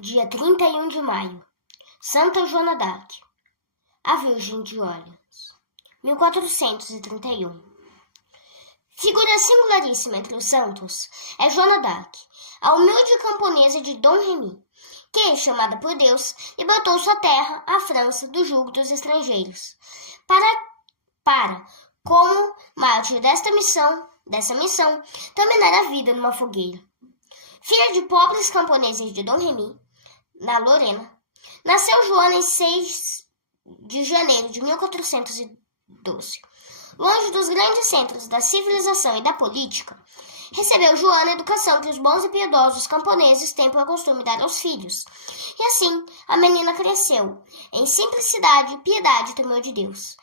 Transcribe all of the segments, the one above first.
Dia 31 de maio. Santa Joana d'Arc. A Virgem de Orleans. 1431. Figura singularíssima entre os santos é Joana d'Arc, a humilde camponesa de Dom Remy, que, chamada por Deus, libertou sua terra, a França, do jugo dos estrangeiros, para como mártir dessa missão, terminar a vida numa fogueira. Filha de pobres camponeses de Dom Remy, na Lorena, nasceu Joana em 6 de janeiro de 1412. Longe dos grandes centros da civilização e da política, recebeu Joana a educação que os bons e piedosos camponeses têm por costume dar aos filhos. E assim, a menina cresceu em simplicidade, piedade e temor de Deus,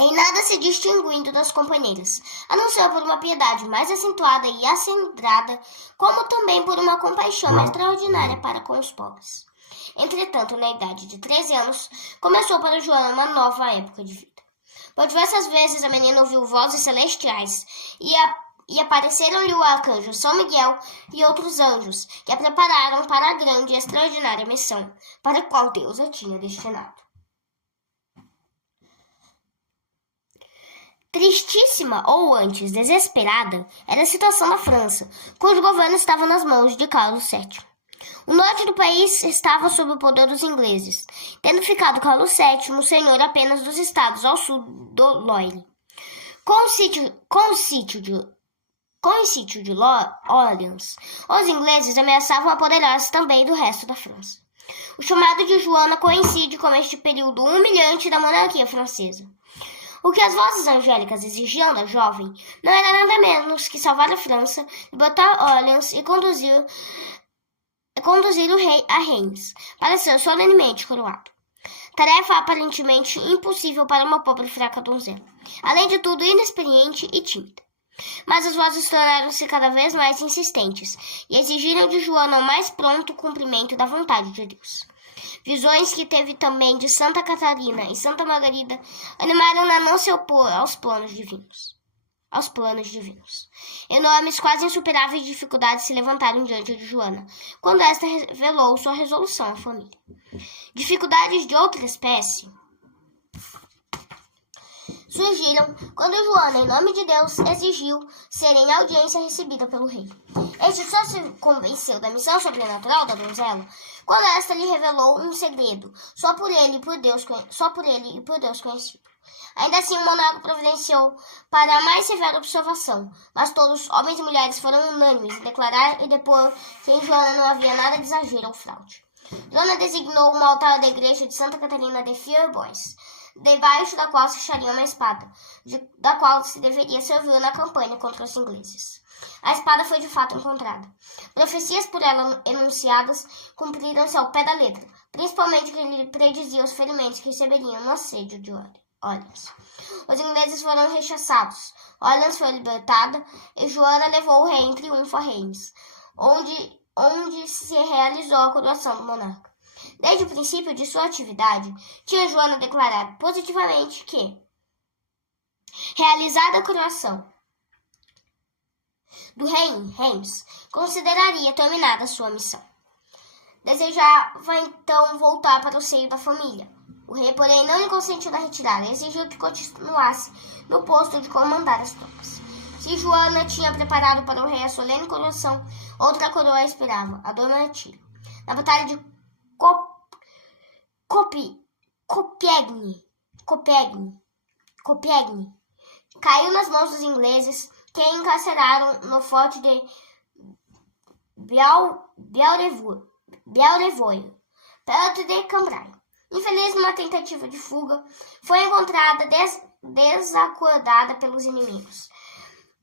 em nada se distinguindo das companheiras, a não ser por uma piedade mais acentuada e acendrada, como também por uma compaixão extraordinária para com os pobres. Entretanto, na idade de 13 anos, começou para Joana uma nova época de vida. Por diversas vezes a menina ouviu vozes celestiais e apareceram-lhe o arcanjo São Miguel e outros anjos, que a prepararam para a grande e extraordinária missão para a qual Deus a tinha destinado. Tristíssima, ou antes desesperada, era a situação da França, cujo governo estava nas mãos de Carlos VII. O norte do país estava sob o poder dos ingleses, tendo ficado Carlos VII senhor apenas dos estados ao sul do Loire. Com o sítio de Orleans, os ingleses ameaçavam apoderar-se também do resto da França. O chamado de Joana coincide com este período humilhante da monarquia francesa. O que as vozes angélicas exigiam da jovem não era nada menos que salvar a França, libertar Orleans e conduzir o rei a Reims, para ser solenemente coroado. Tarefa aparentemente impossível para uma pobre e fraca donzela, além de tudo inexperiente e tímida. Mas as vozes tornaram-se cada vez mais insistentes e exigiram de Joana o mais pronto cumprimento da vontade de Deus. Visões que teve também de Santa Catarina e Santa Margarida animaram-na a não se opor aos planos divinos. Enormes, quase insuperáveis dificuldades se levantaram diante de Joana, quando esta revelou sua resolução à família. Dificuldades de outra espécie surgiram quando Joana, em nome de Deus, exigiu ser em audiência recebida pelo rei. Este só se convenceu da missão sobrenatural da donzela quando esta lhe revelou um segredo, só por ele e por Deus conhecido. Ainda assim, o monarca providenciou para a mais severa observação, mas todos, homens e mulheres, foram unânimes em declarar e depor que em Joana não havia nada de exagero ou fraude. Joana designou um altar da igreja de Santa Catarina de Fierbois, debaixo da qual se acharia uma espada, da qual se deveria servir na campanha contra os ingleses. A espada foi de fato encontrada. Profecias por ela enunciadas cumpriram-se ao pé da letra, principalmente que lhe predizia os ferimentos que receberiam no assédio de Orleans. Os ingleses foram rechaçados, Orleans foi libertada e Joana levou o rei em triunfo a Reims, onde se realizou a coroação do monarca. Desde o princípio de sua atividade, tinha Joana declarado positivamente que, realizada a coroação do rei em Reims, consideraria terminada sua missão. Desejava então voltar para o seio da família. O rei, porém, não lhe consentiu da retirada e exigiu que continuasse no posto de comandar as tropas. Se Joana tinha preparado para o rei a solene coroação, outra coroa esperava, a do martírio. Na batalha de Compiègne, caiu nas mãos dos ingleses, que a encarceraram no forte de Bellevoie, perto de Cambrai. Infeliz numa tentativa de fuga, foi encontrada desacordada pelos inimigos,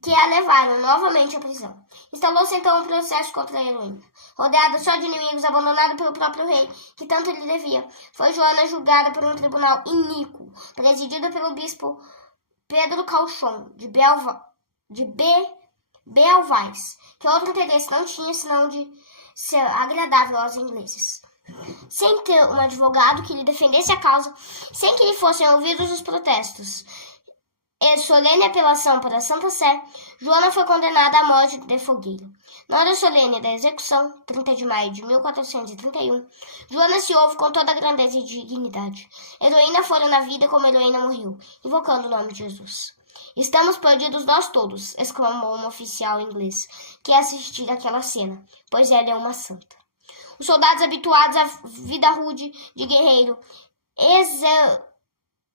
que a levaram novamente à prisão. Instalou-se então um processo contra a heroína. Rodeada só de inimigos, abandonada pelo próprio rei, que tanto lhe devia, foi Joana julgada por um tribunal iníquo, presidido pelo bispo Pedro Cauchon, de Belvais, que outro interesse não tinha senão de ser agradável aos ingleses. Sem ter um advogado que lhe defendesse a causa, sem que lhe fossem ouvidos os protestos e solene apelação para a Santa Sé, Joana foi condenada à morte de fogueira. Na hora solene da execução, 30 de maio de 1431, Joana se ouve com toda a grandeza e dignidade. Heroína fora na vida como heroína morreu, invocando o nome de Jesus. Estamos perdidos nós todos, exclamou um oficial inglês que assistia àquela cena, pois ela é uma santa. Os soldados habituados à vida rude de guerreiro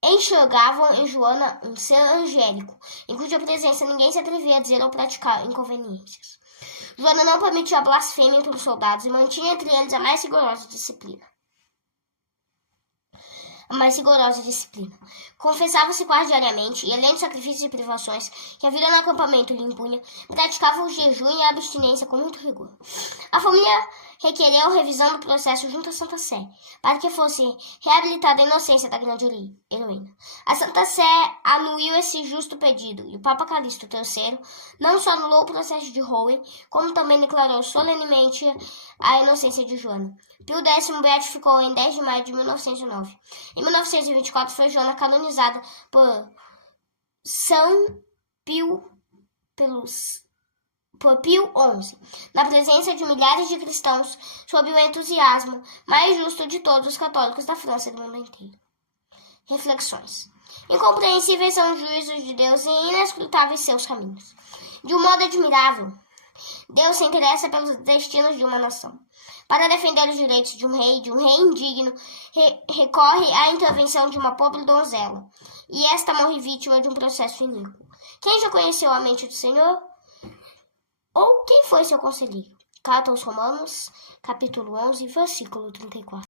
enxergavam em Joana um ser angélico, em cuja presença ninguém se atrevia a dizer ou praticar inconveniências. Joana não permitia a blasfêmia entre os soldados e mantinha entre eles a mais rigorosa disciplina. Confessava-se quase diariamente e, além de sacrifícios e privações que a vida no acampamento lhe impunha, praticava o jejum e a abstinência com muito rigor. A família requereu revisão do processo junto à Santa Sé, para que fosse reabilitada a inocência da grande heroína. A Santa Sé anuiu esse justo pedido, e o Papa Calixto III não só anulou o processo de Rouen, como também declarou solenemente a inocência de Joana. Pio X beatificou em 10 de maio de 1909. Em 1924 foi Joana canonizada por Pio XI, na presença de milhares de cristãos, sob o entusiasmo mais justo de todos os católicos da França e do mundo inteiro. Reflexões. Incompreensíveis são os juízos de Deus e inescrutáveis seus caminhos. De um modo admirável, Deus se interessa pelos destinos de uma nação. Para defender os direitos de um rei indigno, recorre à intervenção de uma pobre donzela, e esta morre vítima de um processo iníquo. Quem já conheceu a mente do Senhor? Ou quem foi seu conselheiro? Carta aos Romanos, capítulo 11, versículo 34.